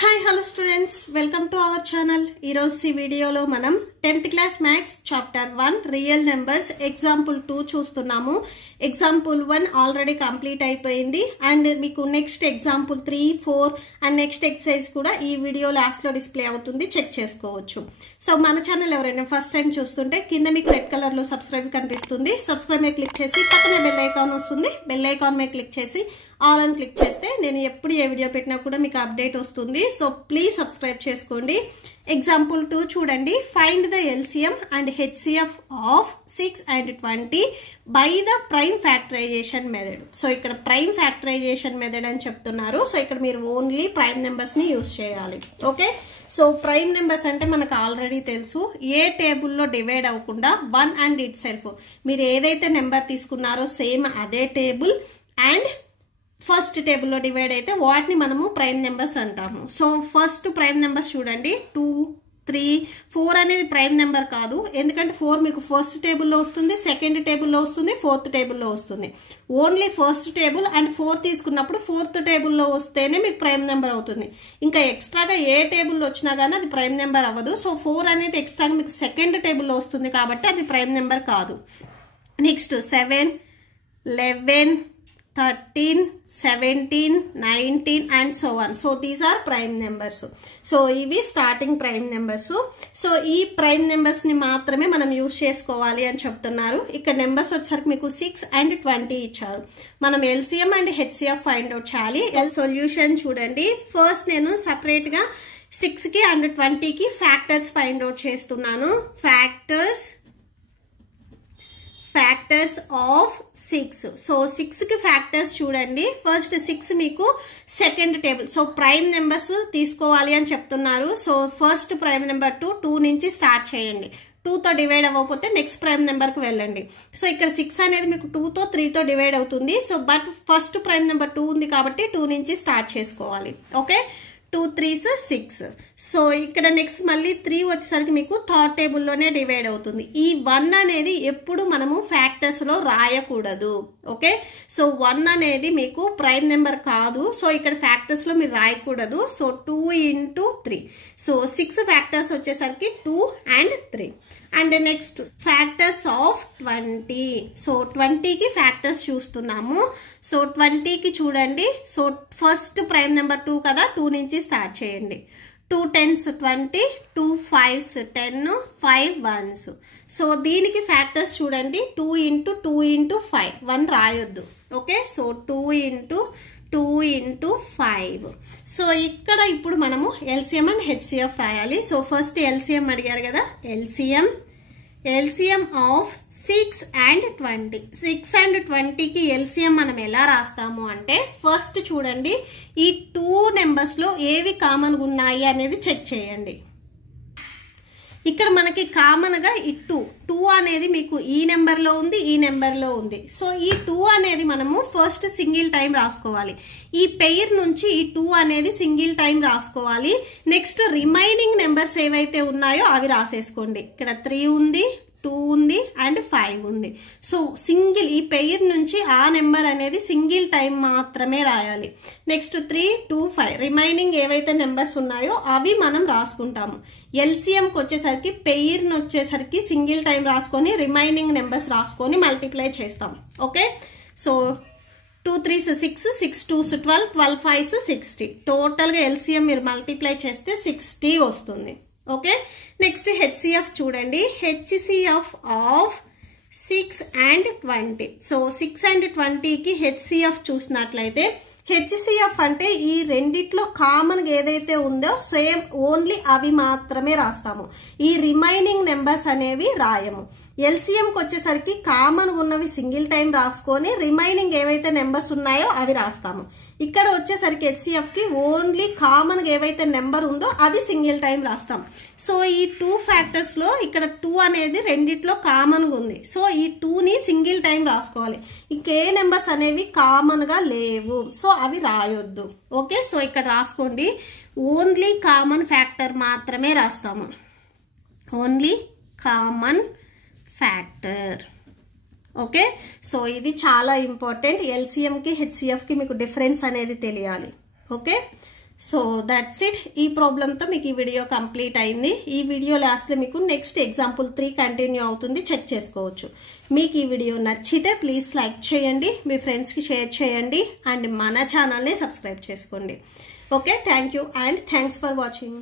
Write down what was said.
Hi, hello students. Welcome to our channel. ఈ రోజు వీడియోలో మనం 10th class maths chapter 1 real numbers example 2 చూస్తున్నాము. Example 1 ఆల్రెడీ కంప్లీట్ అయిపోయింది అండ్ మీకు next example 3, 4 and next exercise కూడా ఈ వీడియో లాస్ట్ లో డిస్ప్లే అవుతుంది, చెక్ చేసుకోవచ్చు. సో మన ఛానల్ ఎవరైనా ఫస్ట్ టైం చూస్తుంటే కింద మీకు రెడ్ కలర్ లో సబ్స్క్రైబ్ కనిపిస్తుంది, సబ్స్క్రైబ్ మీద క్లిక్ చేసి పక్కనే బెల్ ఐకాన్ వస్తుంది, బెల్ ఐకాన్ మీద క్లిక్ చేసి ఆల్ అని క్లిక్ చేస్తే నేను ఎప్పుడు ఏ వీడియో పెట్టినా కూడా మీకు అప్డేట్ వస్తుంది. సో ప్లీజ్ సబ్స్క్రైబ్ చేసుకోండి. ఎగ్జాంపుల్ 2 చూడండి. Find the LCM and HCF of 6 and 20 by the prime factorization method. So ఇక్కడ ప్రైమ్ ఫ్యాక్టరైజేషన్ మెథడ్ అని చెప్తున్నారు. సో ఇక్కడ మీరు ఓన్లీ ప్రైమ్ నెంబర్స్ ని యూజ్ చేయాలి. ఓకే, సో ప్రైమ్ నెంబర్స్ అంటే మనకు ఆల్రెడీ తెలుసు, ఏ టేబుల్లో డివైడ్ అవ్వకుండా వన్ అండ్ ఇట్ సెల్ఫ్ మీరు ఏదైతే నెంబర్ తీసుకున్నారో సేమ్ అదే టేబుల్ అండ్ ఫస్ట్ టేబుల్లో డివైడ్ అయితే వాటిని మనము ప్రైమ్ నెంబర్స్ అంటాము. సో ఫస్ట్ ప్రైమ్ నెంబర్స్ చూడండి, 2, 3, 4 అనేది ప్రైమ్ నెంబర్ కాదు, ఎందుకంటే 4 మీకు ఫస్ట్ టేబుల్లో వస్తుంది, సెకండ్ టేబుల్లో వస్తుంది, ఫోర్త్ టేబుల్లో వస్తుంది. ఓన్లీ ఫస్ట్ టేబుల్ అండ్ 4 తీసుకున్నప్పుడు ఫోర్త్ టేబుల్లో వస్తేనే మీకు ప్రైమ్ నెంబర్ అవుతుంది. ఇంకా ఎక్స్ట్రాగా ఏ టేబుల్లో వచ్చినా కానీ అది ప్రైమ్ నెంబర్ అవ్వదు. సో 4 అనేది ఎక్స్ట్రాగా మీకు సెకండ్ టేబుల్లో వస్తుంది కాబట్టి అది ప్రైమ్ నెంబర్ కాదు. Next 7, 11, 13, 17, 19 and so on. So these are prime numbers. So ఇవి స్టార్టింగ్ ప్రైమ్ నెంబర్స్. సో ఈ ప్రైమ్ నెంబర్స్ ని మాత్రమే మనం యూజ్ చేసుకోవాలి అని చెప్తున్నారు. ఇక్కడ నెంబర్స్ వచ్చేసరికి మీకు 6 and 20 ఇచ్చారు. మనం LCM and HCF find out చేయాలి. సొల్యూషన్ చూడండి. ఫస్ట్ నేను సపరేట్ గా 6 కి అండ్ 20 కి ఫ్యాక్టర్స్ ఫైండ్ అవుట్ చేస్తున్నాను. Factors of 6. సో 6 కి ఫ్యాక్టర్స్ చూడండి. ఫస్ట్ 6 మీకు second table, so prime numbers తీసుకోవాలి అని చెప్తున్నారు. సో ఫస్ట్ ప్రైమ్ నెంబర్ 2 నుంచి స్టార్ట్ చేయండి. 2తో డివైడ్ అవ్వకపోతే నెక్స్ట్ ప్రైమ్ నెంబర్ కి వెళ్ళండి. సో ఇక్కడ 6 అనేది మీకు 2తో 3తో డివైడ్ అవుతుంది. So but first prime number 2 ఉంది కాబట్టి 2 నుంచి స్టార్ట్ చేసుకోవాలి. Okay, 2 3s 6. సో ఇక్కడ నెక్స్ట్ మళ్ళీ 3 వచ్చేసరికి మీకు థర్డ్ టేబుల్లోనే డివైడ్ అవుతుంది. ఈ 1 అనేది ఎప్పుడు మనము ఫ్యాక్టర్స్ లో రాయకూడదు. ఓకే, సో 1 అనేది మీకు ప్రైమ్ నెంబర్ కాదు. సో ఇక్కడ ఫ్యాక్టర్స్ లో మీరు రాయకూడదు. So 2 into 3. సో 6 ఫ్యాక్టర్స్ వచ్చేసరికి 2 and 3. And next factors of 20. So 20కి ఫ్యాక్టర్స్ చూస్తున్నాము. సో 20కి చూడండి. సో ఫస్ట్ ప్రైమ్ నెంబర్ 2 కదా, 2 నుంచి స్టార్ట్ చేయండి. 2 10s 20, 2 5s 10, 5 1s. సో దీనికి ఫ్యాక్టర్స్ చూడండి. 2 into 2 into 5, 1 రాయొద్దు. Okay, so 2 into 2 into 5. So ఇక్కడ ఇప్పుడు మనము ఎల్సిఎం అండ్ హెచ్సిఎఫ్ రాయాలి. సో ఫస్ట్ ఎల్సిఎం అడిగారు కదా, ఎల్సిఎం ఆఫ్ 6 and 20. 6 and 20కి ఎల్సిఎం మనం ఎలా రాస్తాము అంటే ఫస్ట్ చూడండి, ఈ 2 నెంబర్స్ లో ఏవి కామన్గా ఉన్నాయి అనేది చెక్ చేయండి. ఇక్కడ మనకి కామన్ గా ఈ 2 అనేది మీకు ఈ నెంబర్ లో ఉంది, ఈ నెంబర్ లో ఉంది. సో ఈ 2 అనేది మనము ఫస్ట్ సింగిల్ టైం రాసుకోవాలి. ఈ పెయిర్ నుంచి ఈ 2 అనేది సింగిల్ టైం రాసుకోవాలి. నెక్స్ట్ రిమైనింగ్ నెంబర్స్ ఏవైతే ఉన్నాయో అవి రాసేసుకోండి. ఇక్కడ 3 ఉంది, 2 ఉంది అండ్ 5 ఉంది. సో సింగిల్ ఈ పెయిర్ నుంచి ఆ నెంబర్ అనేది సింగిల్ టైం మాత్రమే రాయాలి. నెక్స్ట్ 3, 2, 5 రిమైనింగ్ ఏవైతే నెంబర్స్ ఉన్నాయో అవి మనం రాసుకుంటాము. ఎల్సిఎంకి వచ్చేసరికి పెయిర్ వచ్చేసరికి సింగిల్ టైం రాసుకొని రిమైనింగ్ నెంబర్స్ రాసుకొని మల్టిప్లై చేస్తాం. Okay, so 2 3s 6, 6 2s 12, 12 5s 60. టోటల్గా ఎల్సిఎం మీరు మల్టిప్లై చేస్తే 60 వస్తుంది. ఓకే, నెక్స్ట్ హెచ్సిఎఫ్ చూడండి. HCF of 6 and 20. So 6 and 20కి హెచ్సిఎఫ్ చూసినట్లయితే హెచ్సిఎఫ్ అంటే ఈ రెండిట్లో కామన్గా ఏదైతే ఉందో సేమ్ ఓన్లీ అవి మాత్రమే రాస్తాము. ఈ రిమైనింగ్ నెంబర్స్ అనేవి రాయము. ఎల్సిఎంకి వచ్చేసరికి కామన్ ఉన్నవి సింగిల్ టైం రాసుకొని రిమైనింగ్ ఏవైతే నెంబర్స్ ఉన్నాయో అవి రాస్తాము. ఇక్కడ వచ్చేసరికి హెచ్సిఎఫ్ కి ఓన్లీ కామన్ గా ఏవైతే నెంబర్ ఉందో అది సింగిల్ టైం రాస్తాం. సో ఈ 2 ఫ్యాక్టర్స్ లో ఇక్కడ 2 అనేది రెండిట్లో కామన్ గా ఉంది. సో ఈ 2ని సింగిల్ టైం రాసుకోవాలి. ఇంకే నెంబర్స్ అనేవి కామన్ గా లేవు, సో అవి రాయొద్దు. ఓకే, సో ఇక్కడ రాసుకోండి. ఓన్లీ కామన్ ఫ్యాక్టర్ మాత్రమే రాస్తాము. Only common factor. Okay, so ఇది చాలా ఇంపార్టెంట్. ఎల్సిఎం కి హెచ్సిఎఫ్ కి మీకు డిఫరెన్స్ అనేది తెలియాలి. Okay, so that's it. ఈ ప్రాబ్లంతో మీకు ఈ వీడియో కంప్లీట్ అయింది. ఈ వీడియో లాస్ట్లో మీకు నెక్స్ట్ ఎగ్జాంపుల్ 3 కంటిన్యూ అవుతుంది, చెక్ చేసుకోవచ్చు. మీకు ఈ వీడియో నచ్చితే ప్లీజ్ లైక్ చేయండి, మీ ఫ్రెండ్స్కి షేర్ చేయండి అండ్ మన ఛానల్ని సబ్స్క్రైబ్ చేసుకోండి. Okay, thank you and thanks for watching.